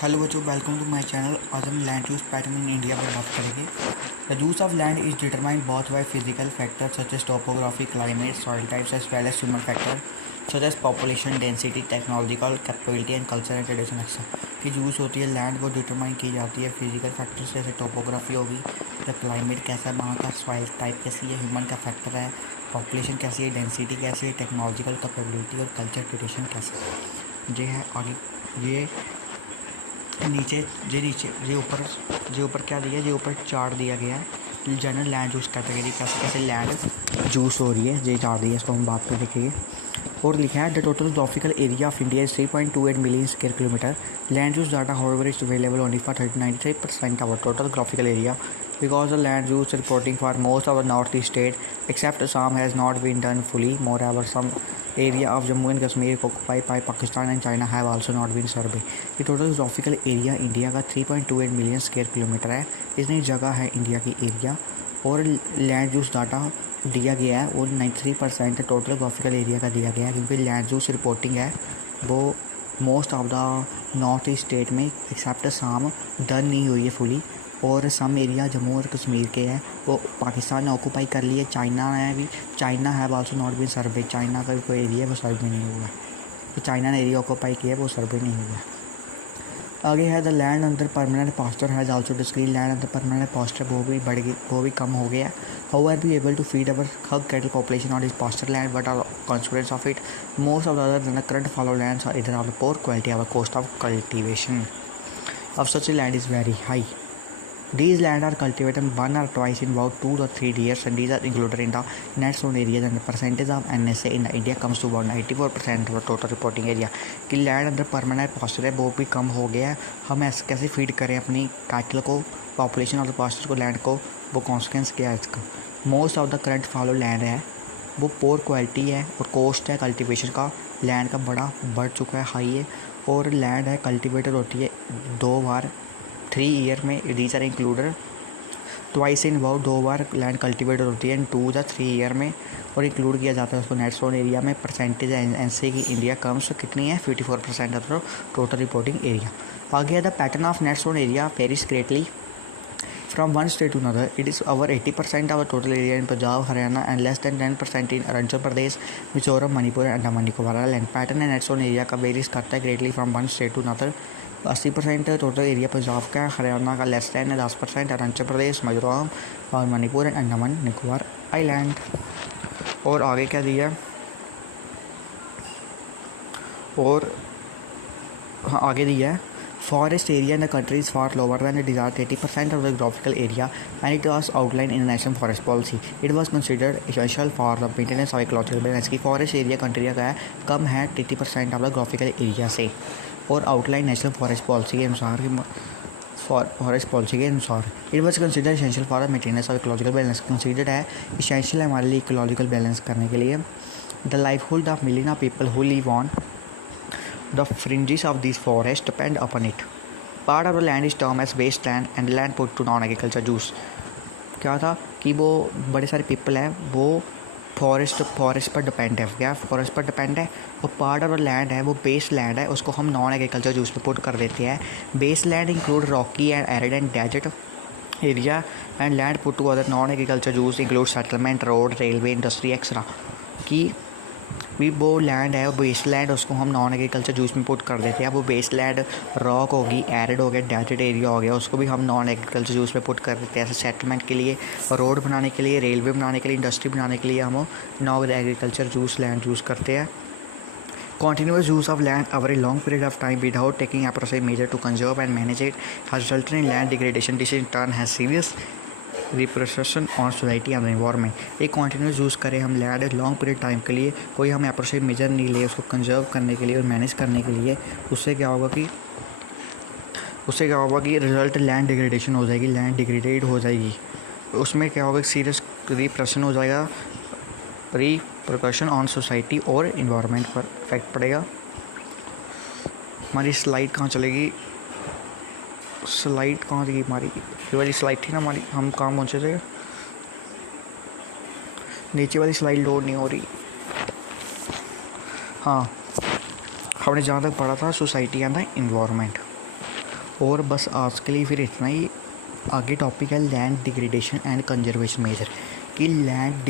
Hello बच्चों, welcome to my channel. आज हम land use pattern in India पर बात करेंगे। The use of land is determined both by physical factor such as topography, climate, soil types as well as human factor such as population density, technological capability and culture and tradition etcetera. की use होती है land वो determine की जाती है physical factors जैसे topography होगी, या क्लाइमेट कैसा है वहाँ का, सॉइल टाइप कैसी है, ह्यूमन का फैक्टर है, पॉपुलेशन कैसी है, डेंसिटी कैसी है, टेक्नोलॉजिकल कैपेबिलिटी और कल्चर ट्रेडिशन कैसा है। ये है आगे ये नीचे जे ऊपर क्या दिया है, जे ऊपर चार्ट दिया गया है जनरल लैंड यूज़ कैटेगरी कैसे कैसे लैंड यूज़ हो रही है, ये चार्ट दिया है, इसको हम बात पर देखेंगे। और लिखा है the total graphical area of India is 3.28 million square kilometre. Land use data however is available only for 93% of total graphical area because the land use reporting for most of the northeast state except Assam has not been done fully. Moreover, some area of Jammu and Kashmir occupied by Pakistan and China have also not been surveyed. ये total graphical area India का 3.28 million square kilometre है। इतनी जगह है India की area, और land use data दिया गया है और 93% टोटल ग्राफिकल एरिया का दिया गया है, क्योंकि लैंड यूज रिपोर्टिंग है वो most of the north east state में एक्सेप्ट असम डन नहीं हुई है फुली, और सम एरिया जम्मू और कश्मीर के हैं वो पाकिस्तान ने ऑक्यूपाई कर लिए। चाइना है also not been survey. China का भी कोई एरिया है वो सर्वे नहीं हुआ है, तो चाइना ने एरिया ऑक्यूपाई किया है वो सर्वे नहीं हुआ है। आगे है the land under permanent pasture has also decreases. Land under permanent pasture वो भी बढ़ गई, वो भी कम हो गया। How are be able to feed our huge cattle population on is pasture land, but are consequence of it most of the other than the current fallow lands are either of the poor quality of the cost of cultivation of such land is very high. These land are cultivated one or twice in about 2 or 3 years, and these are included in the net zone areas, and the percentage of NSA in India comes to about 94% of the total reporting area. कि land अंदर permanent pasture है वो भी कम हो गया है। हम ऐसे कैसे फीड करें अपनी कैटल को, पॉपुलेशन ऑफ द पास्चर को, लैंड को, वो कॉन्सिक्वेंस क्या है इसका। Most of the current follow land है वो पोर क्वालिटी है, और कॉस्ट है कल्टिवेशन का लैंड का बड़ा बढ़ चुका है, हाई है। और लैंड है कल्टिवेटेड होती है 2 बार 3 ईयर में, these are included twice in about 2 बार लैंड कल्टिवेटेड होती है इन 2 या 3 ईयर में, और इंक्लूड किया जाता है उसको नेट जोन एरिया में। परसेंटेज एनसे की इंडिया कम्स कितनी है 54% ऑफ टोटल रिपोर्टिंग एरिया। आगे the pattern of net zone area varies greatly from one state to another. It is over 80% of the total area in Punjab, Haryana, and less than 10% in Arunachal Pradesh, Mizoram, Manipur, and Andaman Nicobar. Land pattern and net zone area का varies करता है greatly from one state to another. 80% total area Punjab का, हरियाणा का less than 10%, Arunachal Pradesh, Mizoram और Manipur and Andaman Nicobar island. और आगे क्या दिया, और हाँ आगे दिया है forest area in the country is far lower than the desired 80% of the geographical area, and it was outlined in the national forest policy. It was considered essential for the maintenance of ecological balance की forest area country का है कम है 80% of the graphical area से, और outline national forest policy के अनुसार forest policy के अनुसार it was consider essential for the maintenance of ecological balance. Considered है इसेंशियल है हमारे लिए इकोलॉजिकल बैलेंस करने के लिए। The livelihood of million of people who live on the fringes of these forests depend upon it. Part of the land is termed as wasteland and land put to non-agriculture use. क्या था कि वो बड़े सारे people हैं वो forest पर depend है, क्या फॉरेस्ट पर डिपेंड है, और पार्ट ऑफ द लैंड है वो बेस लैंड है, उसको हम नॉन एग्रीकल्चर यूज़ पे पुट कर देते हैं। Base land include rocky and arid and desert area, and land put to other non agriculture use include settlement, road, railway, industry etcetera. कि भी वो लैंड है बेस लैंड, उसको हम नॉन एग्रीकल्चर जूस में पुट कर देते हैं। वो बेस लैंड रॉक होगी, एरिड हो गया, डेजर्ट एरिया हो गया, उसको भी हम नॉन एग्रीकल्चर जूस में पुट कर देते हैं। ऐसे सेटलमेंट के लिए, रोड बनाने के लिए, रेलवे बनाने के लिए, इंडस्ट्री बनाने के लिए हम non agriculture juice land use करते हैं। Continuous use of land over a long period of time without taking appropriate measure to conserve and manage it has resulted in land degradation. This in turn has serious repression on society and environment. एक continuous use करें हम land long period time के लिए, कोई हम appropriate major नहीं ले उसको कंजर्व करने के लिए और मैनेज करने के लिए, उससे क्या होगा कि रिजल्ट लैंड डिग्रेडेशन हो जाएगी, लैंड डिग्रेडेड हो जाएगी। उसमें क्या होगा, सीरियस रिप्रेशन हो जाएगा, रिप्रिकॉशन ऑन सोसाइटी और इन्वायरमेंट पर इफेक्ट पड़ेगा। हमारी स्लाइड कहाँ चलेगी, स्लाइड कहाँ थी हमारी, ये वाली स्लाइड थी ना हमारी, हम कहाँ पहुँचे थे, नीचे वाली स्लाइड लोड नहीं हो रही। हाँ, हमने जहाँ तक पढ़ा था सोसाइटी एंड द इन्वायरमेंट। और बस आज के लिए फिर इतना ही। आगे टॉपिक है land degradation and conservation major, कि लैंड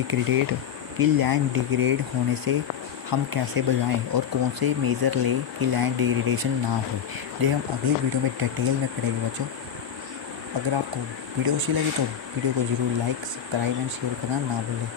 डिग्रेड होने से हम कैसे बचाएं और कौन से मेजर लें कि लैंड डिग्रेडेशन ना हो। ये हम अगली वीडियो में डिटेल में पढ़ेंगे बच्चों। अगर आपको वीडियो अच्छी लगी तो वीडियो को ज़रूर लाइक, सब्सक्राइब एंड शेयर करना ना भूलें।